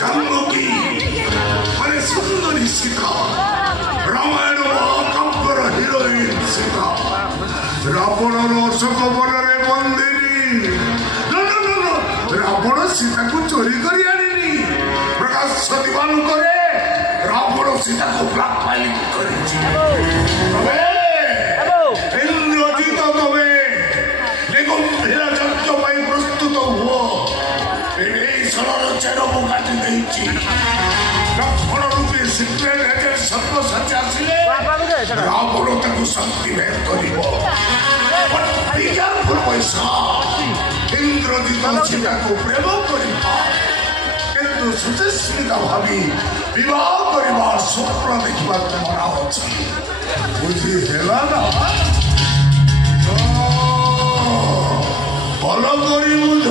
ଜାହ୍ନବୀ ମାନେ ସୁନ୍ଦରୀ ସୀତା ରାମାୟଣ ମହାକାବ୍ୟର ହିରୋଇନ ସୀତା ରାବଣର ଅଶୋକ ବନରେ ବନ୍ଦିନୀ ରାବଣ ସୀତାକୁ ଚୋରି କରି ଆଣିନି ପ୍ରକାଶ ଦିବାନ କରେ ରାବଣ ସୀତାକୁ ବ୍ଲାକମେଲିଂ କରିଛି ଇନ୍ଦ୍ରଜିତ ତମେ ଗମ୍ଭୀର ଯଜ୍ଞ ପାଇଁ ପ୍ରସ୍ତୁତ ହୁଅ এই ষড়র চের মু কাটি দেইছি লক্ষ্মণ রূপে সিক্রেট এজেন্ট সর্বসাচী আসিলে রাবণ তাকে শক্তি ভেদ করিব বিজ্ঞানপুর পয়সা ইন্দ্রজিৎ সীতাকে প্রেম করিব কিন্তু সুচেষ্টিতা ভাবি বিবাহ করিবার স্বপ্ন দেখিবা তোমার আছে বুঝি হেলা না ଭଲ କରି ବୁଝ